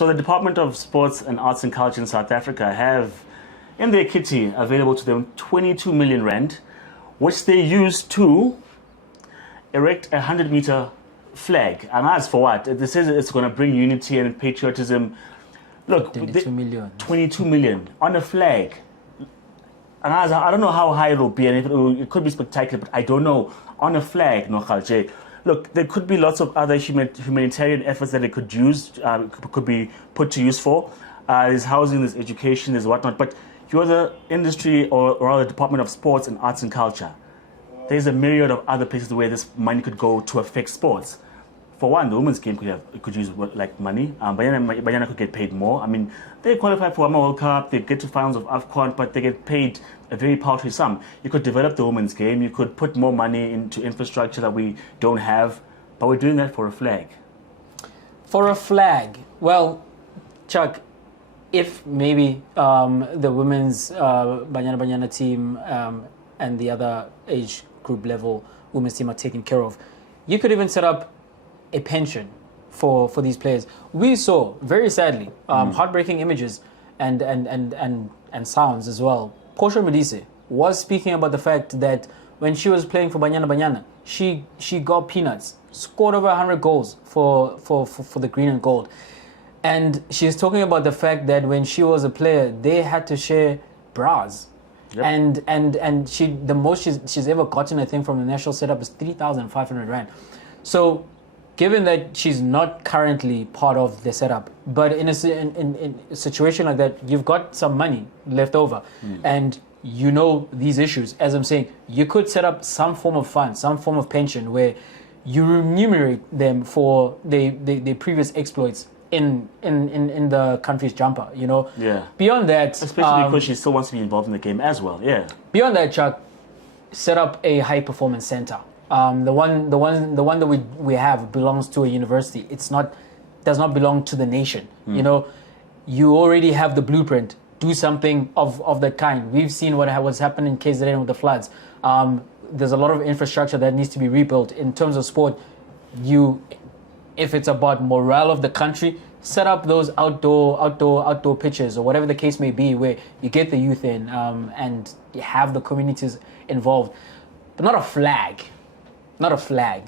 So the Department of Sports and Arts and Culture in South Africa have in their kitty available to them 22 million rand, which they use to erect a 100-meter flag. And as for what? This says it's going to bring unity and patriotism. Look, 22 million on a flag. And I don't know how high it will be, and it could be spectacular, but I don't know. On a flag, no khalje. Look, there could be lots of other humanitarian efforts that it could use, could be put to use for. There's housing, there's education, there's whatnot. But you're the industry or rather Department of Sports and Arts and Culture. There's a myriad of other places where this money could go to affect sports. For one, the women's game could use like money. Banyana could get paid more. I mean, they qualify for a World Cup, they get to finals of AFCON, but they get paid a very paltry sum. You could develop the women's game, you could put more money into infrastructure that we don't have, but we're doing that for a flag. For a flag? Well, Chuck, if maybe the women's Banyana team and the other age group level women's team are taken care of, you could even set up a pension for these players. We saw, very sadly, heartbreaking images and sounds as well. Kosho Medise was speaking about the fact that when she was playing for Banyana, she got peanuts, scored over 100 goals for the green and gold. And she's talking about the fact that when she was a player, they had to share bras. Yep. And the most she's ever gotten, I think, from the national setup is 3,500 rand. So given that she's not currently part of the setup, but in a situation like that, you've got some money left over, and you know these issues, as I'm saying, you could set up some form of fund, some form of pension where you remunerate them for their previous exploits in the country's jumper, you know? Yeah. Beyond that... Especially because she still wants to be involved in the game as well, yeah. Beyond that, Chuck, set up a high-performance center. The one that we have belongs to a university. Does not belong to the nation. You know, you already have the blueprint. Do something of that kind. We've seen what's happened in KZN with the floods. There's a lot of infrastructure that needs to be rebuilt. In terms of sport, if it's about morale of the country, set up those outdoor pitches or whatever the case may be, where you get the youth in and you have the communities involved, but not a flag. Not a flag.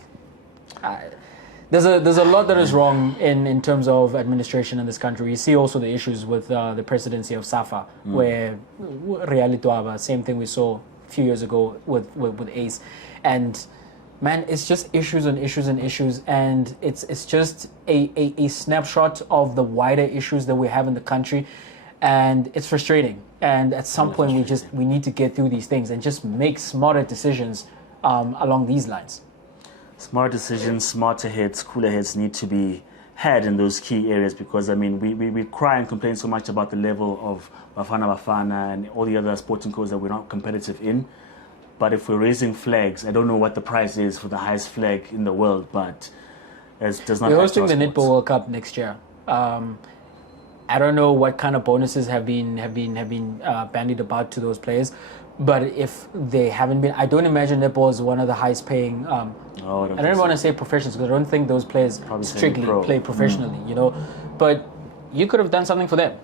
There's a lot that is wrong in terms of administration in this country. You see also the issues with the presidency of SAFA, where Reality, same thing we saw a few years ago with ACE. And man, it's just issues and issues and issues, and it's just a snapshot of the wider issues that we have in the country, and it's frustrating. And at some point we need to get through these things and just make smarter decisions along these lines. Smart decisions, smarter heads, cooler heads need to be had in those key areas, because I mean we cry and complain so much about the level of Bafana and all the other sporting codes that we're not competitive in. But if we're raising flags, I don't know what the price is for the highest flag in the world, but it does not. We're hosting the Netball World Cup next year. I don't know what kind of bonuses have been bandied about to those players, but if they haven't been, I don't imagine netball is one of the highest paying. I don't want to say professionals, because I don't think those players strictly play professionally, you know. But you could have done something for them.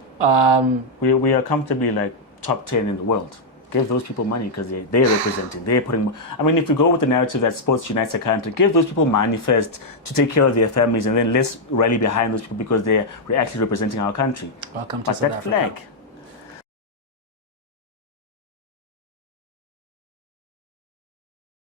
We are comfortably like top 10 in the world. Give those people money because they're representing. They're putting. I mean, if we go with the narrative that sports unites a country, give those people money first to take care of their families, and then let's rally behind those people because they're actually representing our country. Welcome to South Africa. But that flag.